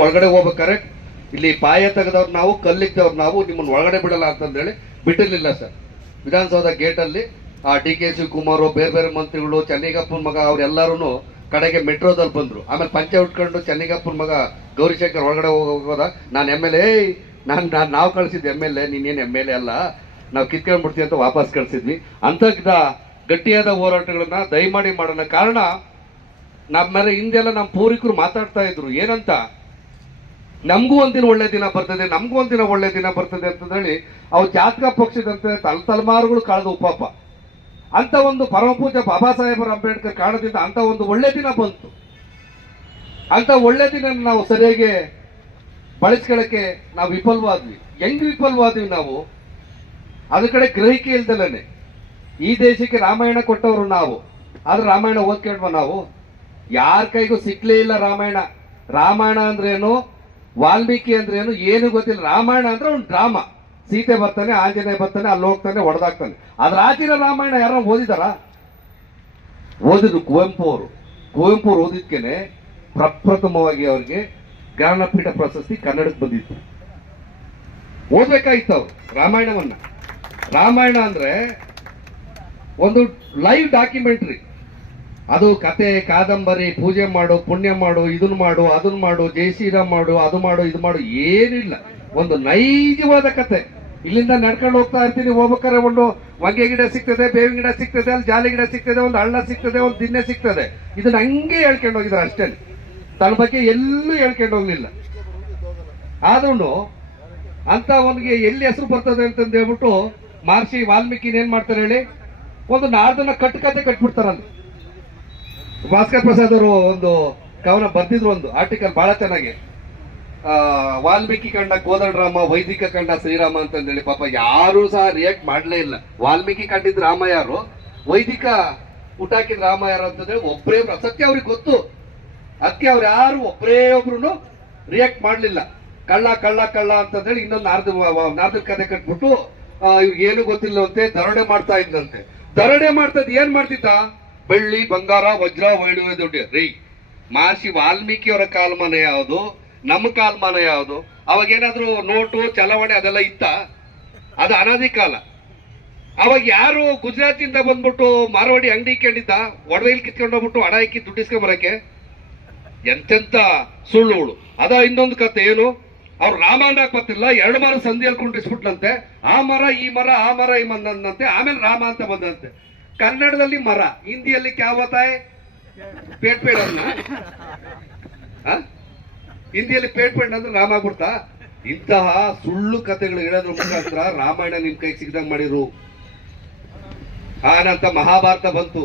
ಒಳಗಡೆ ಹೋಗ್ಬೇಕಾರೆ ಇಲ್ಲಿ ಪಾಯ ತೆಗೆದವ್ರು ನಾವು, ಕಲ್ಲಿದ್ದವ್ರು ನಾವು, ನಿಮ್ಮನ್ನು ಒಳಗಡೆ ಬಿಡಲ್ಲ ಅಂತಂದೇಳಿ ಬಿಟ್ಟಿರ್ಲಿಲ್ಲ ಸರ್. ವಿಧಾನಸೌಧ ಗೇಟಲ್ಲಿ ಆ DK ಶಿವಕುಮಾರ್, ಬೇರೆ ಬೇರೆ ಮಂತ್ರಿಗಳು, ಚೆನ್ನಿಗಪ್ಪನ ಮಗ ಅವರೆಲ್ಲರೂ ಕಡೆಗೆ ಮೆಟ್ರೋದಲ್ಲಿ ಬಂದ್ರು. ಆಮೇಲೆ ಪಂಚೆ ಉಟ್ಕೊಂಡು ಚೆನ್ನಿಗಪ್ಪನ ಮಗ ಗೌರಿಶಂಕರ್ ಒಳಗಡೆ ಹೋಗೋದ, ನಾನು MLA, ನಾವು ಕಳಿಸಿದ್ದು MLA, ನೀನೇನು MLA ಅಲ್ಲ, ನಾವು ಕಿತ್ಕೊಂಡ್ಬಿಡ್ತೀವಿ ಅಂತ ವಾಪಸ್ ಕಳಿಸಿದ್ವಿ. ಅಂತ ಗಟ್ಟಿಯಾದ ಹೋರಾಟಗಳನ್ನ ದಯಮಾಡಿ ಮಾಡೋಣ. ಕಾರಣ ನಮ್ಮೆಲ್ಲ ಹಿಂದೆಲ್ಲ ನಮ್ಮ ಪೂರ್ವಿಕರು ಮಾತಾಡ್ತಾ ಇದ್ರು ಏನಂತ, ನಮಗೂ ಒಂದಿನ ಒಳ್ಳೆ ದಿನ ಬರ್ತದೆ, ನಮಗೂ ಒಂದಿನ ಒಳ್ಳೆ ದಿನ ಬರ್ತದೆ ಅಂತ ಹೇಳಿ ಅವ್ರು ಜಾತಕ ಪಕ್ಷದಂತೆ ತಲೆಮಾರುಗಳು ಕಾಳದ ಉಪಾಪ. ಅಂತ ಒಂದು ಪರಮಪೂಜೆ ಬಾಬಾ ಸಾಹೇಬರ ಅಂಬೇಡ್ಕರ್ ಕಾರಣದಿಂದ ಅಂತ ಒಂದು ಒಳ್ಳೆ ದಿನ ಬಂತು. ಅಂತ ಒಳ್ಳೆ ದಿನ ನಾವು ಸರಿಯಾಗಿ ಬಳಸ್ಕೊಳ್ಳಕ್ಕೆ ನಾವು ವಿಫಲವಾದ್ವಿ. ಹೆಂಗ್ ವಿಫಲವಾದ್ವಿ ನಾವು? ಅದ್ರ ಕಡೆ ಗ್ರಹಿಕೆ ಇಲ್ದಲೇನೆ. ಈ ದೇಶಕ್ಕೆ ರಾಮಾಯಣ ಕೊಟ್ಟವರು ನಾವು, ಆದ್ರೆ ರಾಮಾಯಣ ಓದ್ಕೊಂಡ್ವ ನಾವು? ಯಾರ ಕೈಗೂ ಸಿಕ್ಲೇ ಇಲ್ಲ ರಾಮಾಯಣ. ರಾಮಾಯಣ ಅಂದ್ರೇನು, ವಾಲ್ಮೀಕಿ ಅಂದ್ರೇನು ಏನು ಗೊತ್ತಿಲ್ಲ. ರಾಮಾಯಣ ಅಂದ್ರೆ ಒಂದು ಡ್ರಾಮಾ. ಸೀತೆ ಬರ್ತಾನೆ, ಆಂಜನೇಯ ಬರ್ತಾನೆ, ಅಲ್ಲಿ ಹೋಗ್ತಾನೆ, ಹೊಡೆದಾಗ್ತಾನೆ. ಅದ್ರ ಆಚಿನ ರಾಮಾಯಣ ಯಾರೋ ಓದಿದಾರ? ಓದಿದ್ರು ಕುವೆಂಪು ಅವರು. ಕುವೆಂಪು ಅವರು ಓದಿದ್ಕೇನೆ ಪ್ರಪ್ರಥಮವಾಗಿ ಅವ್ರಿಗೆ ಜ್ಞಾನಪೀಠ ಪ್ರಶಸ್ತಿ ಕನ್ನಡಕ್ಕೆ ಬಂದಿತ್ತು. ಓದ್ಬೇಕಾಗಿತ್ತು ಅವ್ರು ರಾಮಾಯಣವನ್ನ. ರಾಮಾಯಣ ಅಂದ್ರೆ ಒಂದು ಲೈವ್ ಡಾಕ್ಯುಮೆಂಟ್ರಿ. ಅದು ಕತೆ, ಕಾದಂಬರಿ, ಪೂಜೆ ಮಾಡು, ಪುಣ್ಯ ಮಾಡು, ಇದನ್ನ ಮಾಡು, ಅದನ್ನ ಮಾಡು, ಜೈ ಶ್ರೀರಾಮ್ ಮಾಡು, ಅದು ಮಾಡು, ಇದು ಮಾಡು, ಏನಿಲ್ಲ. ಒಂದು ನೈಜವಾದ ಕತೆ. ಇಲ್ಲಿಂದ ನಡ್ಕೊಂಡು ಹೋಗ್ತಾ ಇರ್ತೀನಿ, ಹೋಗ್ಬೇಕಾದ್ರೆ ಒಂದು ಹೊಂಗೆ ಗಿಡ ಸಿಗ್ತದೆ, ಬೇವಿನ ಗಿಡ ಸಿಗ್ತದೆ, ಅಲ್ಲಿ ಜಾಲಿ ಗಿಡ ಸಿಗ್ತದೆ, ಒಂದು ಹಳ್ಳ ಸಿಗ್ತದೆ, ಒಂದು ದಿನ್ನೆ ಸಿಗ್ತದೆ. ಇದನ್ನ ಹಂಗೆ ಹೇಳ್ಕೊಂಡು ಹೋಗಿದ್ರು ಅಷ್ಟೇ. ತನ್ನ ಬಗ್ಗೆ ಎಲ್ಲೂ ಹೇಳ್ಕೊಂಡು ಹೋಗ್ಲಿಲ್ಲ. ಆದ್ರೂ ಅಂತ ಅವನಿಗೆ ಎಲ್ಲಿ ಹೆಸರು ಬರ್ತದೆ ಅಂತಂದು ಹೇಳ್ಬಿಟ್ಟು ಮಹರ್ಷಿ ವಾಲ್ಮೀಕಿನ ಏನ್ ಮಾಡ್ತಾರೆ ಹೇಳಿ, ಒಂದು ನಾಡ್ದನ್ನ ಕಟ್ಟುಕತೆ ಕಟ್ಬಿಡ್ತಾರಲ್ಲ. ಭಾಸ್ಕರ್ ಪ್ರಸಾದ್ ಅವರು ಒಂದು ಕವನ ಬರ್ದಿದ್ರು, ಒಂದು ಆರ್ಟಿಕಲ್ ಬಹಳ ಚೆನ್ನಾಗಿ. ವಾಲ್ಮೀಕಿ ಕಂಡ ಕೋದಂಡರಾಮ, ವೈದಿಕ ಕಂಡ ಶ್ರೀರಾಮ ಅಂತಂದೇಳಿ. ಪಾಪ ಯಾರು ಸಹ ರಿಯಾಕ್ಟ್ ಮಾಡ್ಲೇ ಇಲ್ಲ. ವಾಲ್ಮೀಕಿ ಕಂಡಿದ್ ರಾಮ ಯಾರು, ವೈದಿಕ ಹುಟ್ಟಾಕಿದ ರಾಮ ಯಾರು ಅಂತಂದೇಳಿ ಒಬ್ಬರೇ ಸತ್ಯ ಅವ್ರಿಗೆ ಗೊತ್ತು. ಅದಕ್ಕೆ ಅವ್ರು ಯಾರು ಒಬ್ಬರೇ ಒಬ್ರು ರಿಯಾಕ್ಟ್ ಮಾಡ್ಲಿಲ್ಲ. ಕಳ್ಳ ಕಳ್ಳ ಕಳ್ಳ ಅಂತಂದೇಳಿ ಇನ್ನೊಂದು ನಾರ್ದ ಕತೆ ಕಟ್ಬಿಟ್ಟು ಏನು ಗೊತ್ತಿಲ್ಲವಂತೆ ದರೋಡೆ ಮಾಡ್ತಾ ಇದ್ದಂತೆ. ದರೋಡೆ ಮಾಡ್ತದ್ ಏನ್ ಮಾಡ್ತಿದ್ದ? ಬೆಳ್ಳಿ, ಬಂಗಾರ, ವಜ್ರ, ವೈಢೂರ್ಯ. ರೀ, ಮಹರ್ಷಿ ವಾಲ್ಮೀಕಿ ಅವರ ಕಾಲಮಾನ ಯಾವುದು, ನಮ್ಮ ಕಾಲಮಾನ ಯಾವುದು? ಅವಾಗ ಏನಾದ್ರು ನೋಟು, ಚಲಾವಣೆ ಅದೆಲ್ಲ ಇತ್ತ? ಅದು ಅನಾದಿ ಕಾಲ. ಅವಾಗ ಯಾರು ಗುಜರಾತಿಂದ ಬಂದ್ಬಿಟ್ಟು ಮಾರವಾಡಿ ಅಂಗಡಿ ಇಕ್ಕೊಂಡಿದ್ದ, ಒಡವೆಲ್ ಕಿತ್ಕೊಂಡು ಹೋಗ್ಬಿಟ್ಟು ಹಣ ಇಕ್ಕಿ ದುಡ್ಡಿಸ್ಕೊಂಡ್ ಬರಕ್ಕೆ? ಎಂತೆಂತ ಸುಳ್ಳುಗಳು. ಅದ ಇನ್ನೊಂದು ಕತೆ ಏನು, ಅವ್ರು ರಾಮ ಅನ್ನಕ್ ಬರ್ತಿಲ್ಲ, 2 ಮರ ಸಂಧಿ ಹೇಳ್ಕೊಂಡಿಸ್ಬಿಟ್ಲಂತೆ. ಆ ಮರ ಈ ಮರ, ಆ ಮರ ಈ ಮಂದಂತೆ. ಆಮೇಲೆ ರಾಮ ಅಂತ ಬಂದಂತೆ. ಕನ್ನಡದಲ್ಲಿ ಮರ, ಹಿಂದಿಯಲ್ಲಿ ಕ್ಯಾವತಾಯ್ ಪೇಟ್ ಪೇಡ್ ಅನ್ನ, ಹಿಂದಿಯಲ್ಲಿ ಪೇಟ್ ಪೇಡ್ ಅಂದ್ರೆ ರಾಮ ಆಗ್ಬಿಡ್ತಾ? ಇಂತಹ ಸುಳ್ಳು ಕಥೆಗಳು ಹೇಳೋದ್ರ ಮುಖಾಂತರ ರಾಮಾಯಣ ನಿಮ್ ಕೈಗೆ ಸಿಗದಂಗ್ ಮಾಡಿರು. ಆನಂತರ ಮಹಾಭಾರತ ಬಂತು.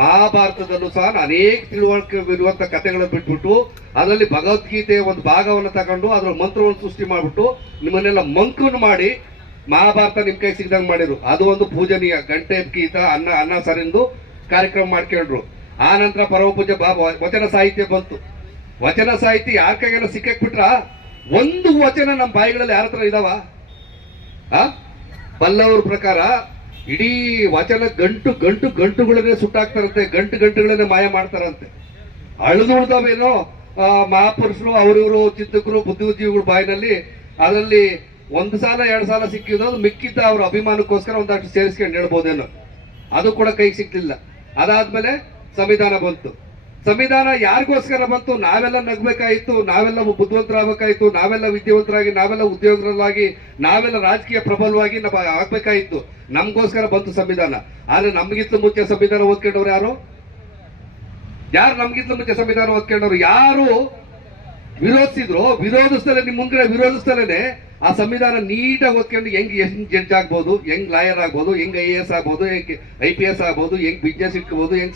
ಮಹಾಭಾರತದಲ್ಲೂ ಸಹ ಅನೇಕ ತಿಳುವಳಿಕೆ ಇರುವಂತ ಕಥೆಗಳನ್ನು ಬಿಟ್ಬಿಟ್ಟು ಅದರಲ್ಲಿ ಭಗವದ್ಗೀತೆಯ ಒಂದು ಭಾಗವನ್ನು ತಗೊಂಡು ಅದರ ಮಂತ್ರವನ್ನು ಸೃಷ್ಟಿ ಮಾಡ್ಬಿಟ್ಟು ನಿಮ್ಮನ್ನೆಲ್ಲ ಮಂಕನ್ನು ಮಾಡಿ ಮಹಾಭಾರತ ನಿಮ್ ಕೈ ಸಿಗ್ದಂಗ್ ಮಾಡಿರು. ಅದು ಒಂದು ಪೂಜನೀಯ. ಗಂಟೆ ಗೀತ, ಅನ್ನ ಸರಿಂದು ಕಾರ್ಯಕ್ರಮ ಮಾಡ್ಕೊಂಡ್ರು. ಆ ನಂತರ ಪರಮಪೂಜ್ಯ ವಚನ ಸಾಹಿತ್ಯ ಬಂತು. ವಚನ ಸಾಹಿತ್ಯ ಯಾರ ಕೈಗೆಲ್ಲ ಸಿಕ್ಕಕ್ ಬಿಟ್ರ? ಒಂದು ವಚನ ನಮ್ಮ ಬಾಯಿಗಳಲ್ಲಿ ಯಾರ ಹತ್ರ ಇದಾವ? ಬಲ್ಲವ್ರ ಪ್ರಕಾರ ಇಡೀ ವಚನ ಗಂಟುಗಳನ್ನೇ ಸುಟ್ಟಾಕ್ತಾರಂತೆ, ಗಂಟುಗಳನ್ನೇ ಮಾಯ ಮಾಡ್ತಾರಂತೆ. ಉಳ್ದವೇನೋ ಮಹಾಪುರುಷರು, ಅವರಿವರು ಚಿಂತಕರು, ಬುದ್ಧಿಜೀವಿಗಳ ಬಾಯಿನಲ್ಲಿ ಅದರಲ್ಲಿ 1 ಸಾಲ 2 ಸಾಲ ಸಿಕ್ಕಿದ್ದು, ಅದು ಮಿಕ್ಕಿದ್ದ ಅವ್ರ ಅಭಿಮಾನಕ್ಕೋಸ್ಕರ ಒಂದಷ್ಟು ಸೇರಿಸ್ಕೊಂಡು ಹೇಳ್ಬೋದೇನೋ. ಅದು ಕೂಡ ಕೈಗೆ ಸಿಕ್ಲಿಲ್ಲ. ಅದಾದ್ಮೇಲೆ ಸಂವಿಧಾನ ಬಂತು. ಸಂವಿಧಾನ ಯಾರಿಗೋಸ್ಕರ ಬಂತು? ನಾವೆಲ್ಲ ನಗ್ಬೇಕಾಯ್ತು, ನಾವೆಲ್ಲ ಬುದ್ಧಿವಂತರಾಗಬೇಕಾಯ್ತು, ನಾವೆಲ್ಲ ವಿದ್ಯಾವಂತರಾಗಿ, ನಾವೆಲ್ಲ ಉದ್ಯೋಗಗಳಾಗಿ, ನಾವೆಲ್ಲ ರಾಜಕೀಯ ಪ್ರಬಲವಾಗಿ ಆಗ್ಬೇಕಾಯ್ತು. ನಮ್ಗೋಸ್ಕರ ಬಂತು ಸಂವಿಧಾನ. ಆದ್ರೆ ನಮ್ಗಿಂತ ಮುಂಚೆ ಸಂವಿಧಾನ ಓದ್ಕೊಂಡವ್ರು ಯಾರು? ನಮ್ಗಿಂತ ಮುಂಚೆ ಸಂವಿಧಾನ ಓದ್ಕೊಂಡವ್ರು ಯಾರು ವಿರೋಧಿಸಿದ್ರು? ವಿರೋಧಿಸ್ತಲೇ, ನಿಮ್ ಮುಂದೆ ವಿರೋಧಿಸ್ತಲೇನೆ ಆ ಸಂವಿಧಾನ ನೀಟಾಗಿ ಓದ್ಕೊಂಡು ಹೆಂಗ್ ಜಡ್ಜ್ ಆಗ್ಬೋದು, ಹೆಂಗ್ ಲಾಯರ್ ಆಗ್ಬೋದು, ಹೆಂಗ್ IAS ಆಗ್ಬೋದು, ಹೆಂಗ್ IPS ಆಗ್ಬೋದು, ಹೆಂಗ್ ಬಿಸ್ನೆಸ್ ಇಟ್ಕೋಬಹುದು, ಹೆಂಗ್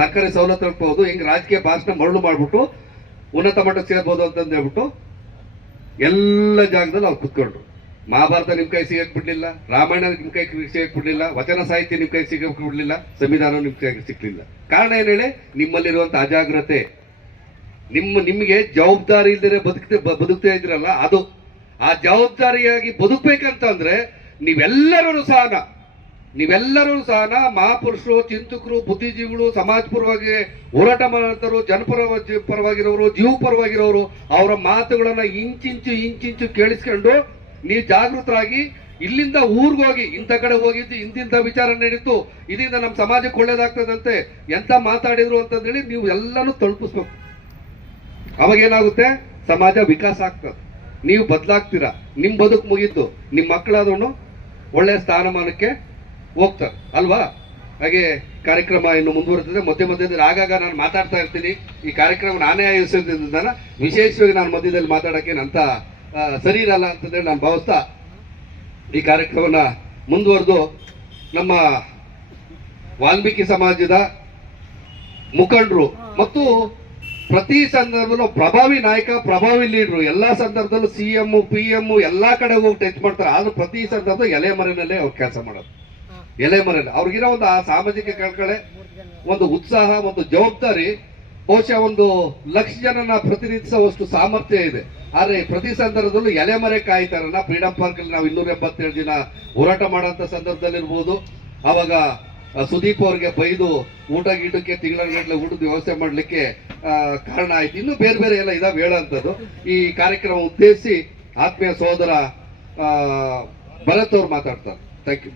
ಸರ್ಕಾರಿ ಸವಲತ್ತು ಇಟ್ಕೋಬಹುದು, ಹೆಂಗ್ ರಾಜಕೀಯ ಭಾಷಣ ಮರಳು ಮಾಡ್ಬಿಟ್ಟು ಉನ್ನತ ಮಟ್ಟ ಸೇರ್ಬೋದು ಅಂತಂದು ಹೇಳ್ಬಿಟ್ಟು ಎಲ್ಲ ಜಾಗದಲ್ಲಿ ಅವ್ರು ಕುತ್ಕೊಂಡ್ರು. ಮಹಾಭಾರತ ನಿಮ್ ಕೈ ಸಿಗಕ್ ಬಿಡ್ಲಿಲ್ಲ, ರಾಮಾಯಣ ನಿಮ್ ಕೈ ಸಿಗಕ್ ಬಿಡ್ಲಿಲ್ಲ, ವಚನ ಸಾಹಿತ್ಯ ನಿಮ್ ಕೈ ಸಿಗಕ್ ಬಿಡ್ಲಿಲ್ಲ, ಸಂವಿಧಾನ ನಿಮ್ ಕೈ ಸಿಕ್ಲಿಲ್ಲ. ಕಾರಣ ಏನ್ ಹೇಳಿ? ನಿಮ್ಮಲ್ಲಿರುವಂತ ಅಜಾಗ್ರತೆ. ನಿಮ್ಗೆ ಜವಾಬ್ದಾರಿ ಇಲ್ದರೆ ಬದುಕ್ತಾ ಇದ್ರಲ್ಲ, ಅದು. ಆ ಜವಾಬ್ದಾರಿಯಾಗಿ ಬದುಕ್ಬೇಕಂತಂದ್ರೆ ನೀವೆಲ್ಲರೂ ಸಹ ನೀವೆಲ್ಲರೂ ಸಹ ಮಹಾಪುರುಷರು, ಚಿಂತಕರು, ಬುದ್ಧಿಜೀವಿಗಳು, ಸಮಾಜ ಪರವಾಗಿ ಹೋರಾಟ ಮಾಡೋರು, ಪರವಾಗಿರೋರು, ಜೀವ ಪರವಾಗಿರೋರು, ಅವರ ಮಾತುಗಳನ್ನ ಇಂಚಿಂಚು ಕೇಳಿಸ್ಕೊಂಡು ನೀವು ಜಾಗೃತರಾಗಿ ಇಲ್ಲಿಂದ ಊರ್ಗೋಗಿ ಇಂಥ ಕಡೆ ಹೋಗಿದ್ದು ಇಂತಿಂಥ ವಿಚಾರ ನಡೀತು, ಇದರಿಂದ ನಮ್ಮ ಸಮಾಜಕ್ಕೆ ಒಳ್ಳೇದಾಗ್ತದಂತೆ ಎಂತ ಮಾತಾಡಿದ್ರು ಅಂತಂದೇಳಿ ನೀವು ಎಲ್ಲಾನು ತಲುಪಿಸ್ಬೇಕು. ಅವಾಗ ಏನಾಗುತ್ತೆ, ಸಮಾಜ ವಿಕಾಸ ಆಗ್ತದೆ, ನೀವು ಬದಲಾಗ್ತೀರಾ, ನಿಮ್ ಬದುಕು ಮುಗೀತು, ನಿಮ್ ಮಕ್ಕಳಾದವನು ಒಳ್ಳೆ ಸ್ಥಾನಮಾನಕ್ಕೆ ಹೋಗ್ತಾರೆ ಅಲ್ವಾ. ಹಾಗೆ ಕಾರ್ಯಕ್ರಮ ಇನ್ನು ಮುಂದುವರೆದಿದೆ. ಮಧ್ಯದಲ್ಲಿ ಆಗಾಗ ನಾನು ಮಾತಾಡ್ತಾ ಇರ್ತೀನಿ. ಈ ಕಾರ್ಯಕ್ರಮ ನಾನೇ ಆಯೋಜಿಸಿದ್ದ ವಿಶೇಷವಾಗಿ ನಾನು ಮಧ್ಯದಲ್ಲಿ ಮಾತಾಡಕ್ಕೆ ಅಂತ ಸರಿ ಇರಲ್ಲ ಅಂತಂದೇಳಿ ನಾನು ಭಾವಿಸ್ತಾ ಈ ಕಾರ್ಯಕ್ರಮನ ಮುಂದುವರೆದು ನಮ್ಮ ವಾಲ್ಮೀಕಿ ಸಮಾಜದ ಮುಖಂಡರು ಮತ್ತು ಪ್ರತಿ ಸಂದರ್ಭದಲ್ಲೂ ಪ್ರಭಾವಿ ನಾಯಕ, ಪ್ರಭಾವಿ ಲೀಡರ್, ಎಲ್ಲಾ ಸಂದರ್ಭದಲ್ಲೂ CM PM ಎಲ್ಲಾ ಕಡೆ ಹೋಗಿ ಟಚ್ ಮಾಡ್ತಾರೆ. ಆದ್ರೂ ಪ್ರತಿ ಸಂದರ್ಭ ಎಲೆ ಮರೆನಲ್ಲೇ ಅವ್ರು ಕೆಲಸ ಮಾಡೋದು. ಎಲೆ ಮರೆಯಲ್ಲಿ ಅವ್ರಿಗಿರೋ ಒಂದು ಆ ಸಾಮಾಜಿಕ ಕಳಕಳೆ, ಒಂದು ಉತ್ಸಾಹ, ಒಂದು ಜವಾಬ್ದಾರಿ ಬಹುಶಃ ಒಂದು 1,00,000 ಜನನ ಪ್ರತಿನಿಧಿಸುವಷ್ಟು ಸಾಮರ್ಥ್ಯ ಇದೆ. ಆದ್ರೆ ಪ್ರತಿ ಸಂದರ್ಭದಲ್ಲೂ ಎಲೆ ಮರೆ ಕಾಯ್ತಾರನ್ನ ಫ್ರೀಡಂ ಪಾರ್ಕ್ ಅಲ್ಲಿ ನಾವು 277 ದಿನ ಹೋರಾಟ ಮಾಡೋಂಥ ಸಂದರ್ಭದಲ್ಲಿರ್ಬೋದು. ಅವಾಗ ಸುದೀಪ್ ಅವ್ರಿಗೆ ಬೈದು ಊಟ ಗೀಟಕ್ಕೆ ತಿಂಗಳ ಊಟದ ವ್ಯವಸ್ಥೆ ಮಾಡ್ಲಿಕ್ಕೆ ಕಾರಣ ಆಯ್ತು. ಇನ್ನು ಬೇರೆ ಬೇರೆ ಎಲ್ಲ ಇದಾವೆ ಹೇಳೋಂಥದ್ದು. ಈ ಕಾರ್ಯಕ್ರಮ ಉದ್ದೇಶಿಸಿ ಆತ್ಮೀಯ ಸಹೋದರ ಭರತ್ ಅವ್ರು ಮಾತಾಡ್ತಾರೆ. Thank you.